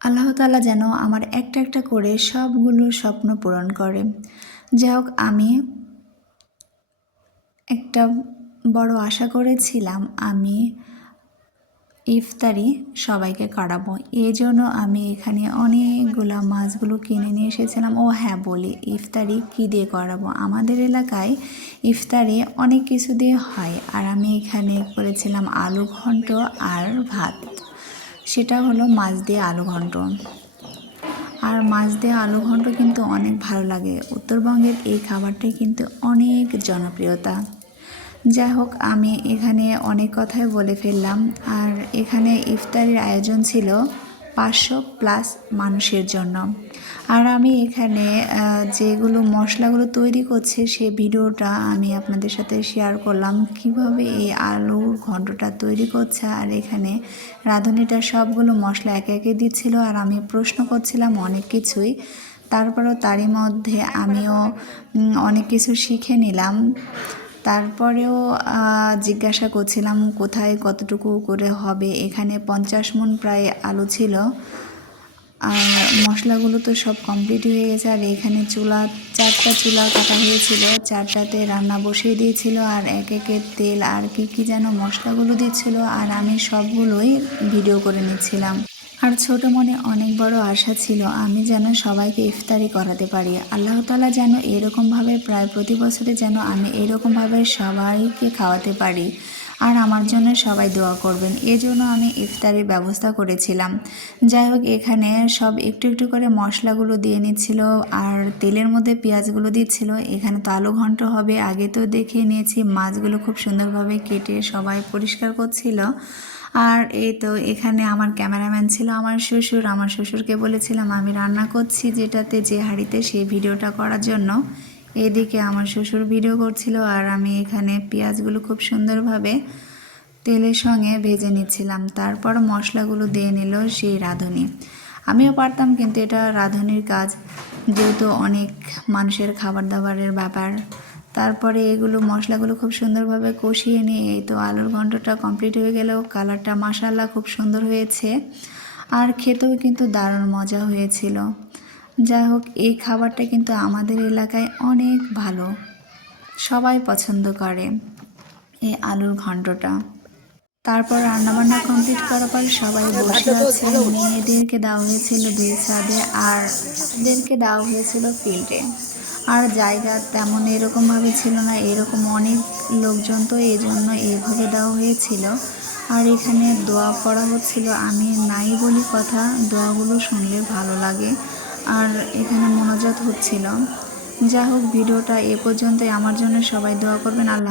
আল্লাহ তাআলা যেন আমার একটা একটা করে সবগুলো স্বপ্ন পূরণ করে। যাই হোক, আমি একটা বড় আশা করেছিলাম আমি ইফতারি সবাইকে করাবো। এজন্য আমি এখানে অনেকগুলা মাছগুলো কিনে নিয়ে এসেছিলাম। ও হ্যাঁ, বলি ইফতারি কী দিয়ে করাবো? আমাদের এলাকায় ইফতারি অনেক কিছু দিয়ে হয়, আর আমি এখানে করেছিলাম আলু ঘন্ট আর ভাত। সেটা হলো মাছ দিয়ে আলু ঘন্ট। আর মাছ দিয়ে আলু ঘন্ট কিন্তু অনেক ভালো লাগে। উত্তরবঙ্গের এই খাবারটাই কিন্তু অনেক জনপ্রিয়তা। যাই হোক, আমি এখানে অনেক কথাই বলে ফেললাম। আর এখানে ইফতারির আয়োজন ছিল 500+ মানুষের জন্য। আর আমি এখানে যেগুলো মশলাগুলো তৈরি করছি সেই ভিডিওটা আমি আপনাদের সাথে শেয়ার করলাম, কিভাবে এই আলুর ঘন্টটা তৈরি করছে। আর এখানে রাঁধুনিটা সবগুলো মশলা একে একে দিচ্ছিল, আর আমি প্রশ্ন করছিলাম অনেক কিছুই। তারপরেও তারই মধ্যে আমিও অনেক কিছু শিখে নিলাম। তারপরেও জিজ্ঞাসা করছিলাম কোথায় কতটুকু করে হবে। এখানে 50 মণ প্রায় আলু ছিল। আর মশলাগুলো তো সব কমপ্লিট হয়ে গেছে। আর এখানে 4টা চুলা কাটা হয়েছিল, 4টাতে রান্না বসিয়ে দিয়েছিল। আর এক একে তেল আর কি যেন মশলাগুলো দিচ্ছিল, আর আমি সবগুলোই ভিডিও করে নিচ্ছিলাম। আর ছোট মনে অনেক বড় আশা ছিল আমি যেন সবাইকে ইফতারি করাতে পারি। আল্লাহ তাআলা যেন এরকমভাবে প্রায় প্রতি বছরে যেন আমি এরকমভাবে সবাইকে খাওয়াতে পারি। আর আমার জন্য সবাই দোয়া করবেন, এজন্য আমি ইফতারির ব্যবস্থা করেছিলাম। যাই হোক, এখানে সব একটু একটু করে মশলাগুলো দিয়ে নিচ্ছিল, আর তেলের মধ্যে পেঁয়াজগুলো দিচ্ছিল। এখানে তো আলু ঘন্ট হবে, আগে তো দেখে নিয়েছি। মাছগুলো খুব সুন্দরভাবে কেটে সবাই পরিষ্কার করছিল। আর এই তো এখানে আমার ক্যামেরাম্যান ছিল আমার শ্বশুর। আমার শ্বশুরকে বলেছিলাম আমি রান্না করছি যেটাতে, যে হাঁড়িতে, সেই ভিডিওটা করার জন্য। এদিকে আমার শ্বশুর ভিডিও করছিল, আর আমি এখানে পেঁয়াজগুলো খুব সুন্দরভাবে তেলের সঙ্গে ভেজে নিচ্ছিলাম। তারপর মশলাগুলো দিয়ে নিল সেই রাঁধুনি। আমিও পারতাম, কিন্তু এটা রাঁধুনির কাজ, যেহেতু অনেক মানুষের খাবার দাবারের ব্যাপার। তারপরে এগুলো মশলাগুলো খুব সুন্দরভাবে কষিয়ে নিয়ে এই তো আলুর ঘন্টটা কমপ্লিট হয়ে গেল। কালারটা মাশাআল্লাহ খুব সুন্দর হয়েছে, আর খেতেও কিন্তু দারুণ মজা হয়েছিল। যাই হোক, এই খাবারটা কিন্তু আমাদের এলাকায় অনেক ভালো, সবাই পছন্দ করে এই আলুর ঘন্টটা। তারপর রান্নাবান্না কমপ্লিট করার পর সবাই বসে আছে। মেয়েদেরকে দেওয়া হয়েছিল 2 ছাদে, আর ছেলেদেরকে দেওয়া হয়েছিল ফিল্ডে। আর জায়গা তেমন এরকমভাবে ছিল না, এরকম অনেক লোকজন, তো এই জন্য এইভাবে দেওয়া হয়েছিল। আর এখানে দোয়া করা হচ্ছিল। আমি নাই বলি কথা, দোয়াগুলো শুনলে ভালো লাগে। আর এখানে মোনাজাত হচ্ছিল। যাই হোক, ভিডিওটা এ পর্যন্তই। আমার জন্য সবাই দোয়া করবেন। আল্লাহ।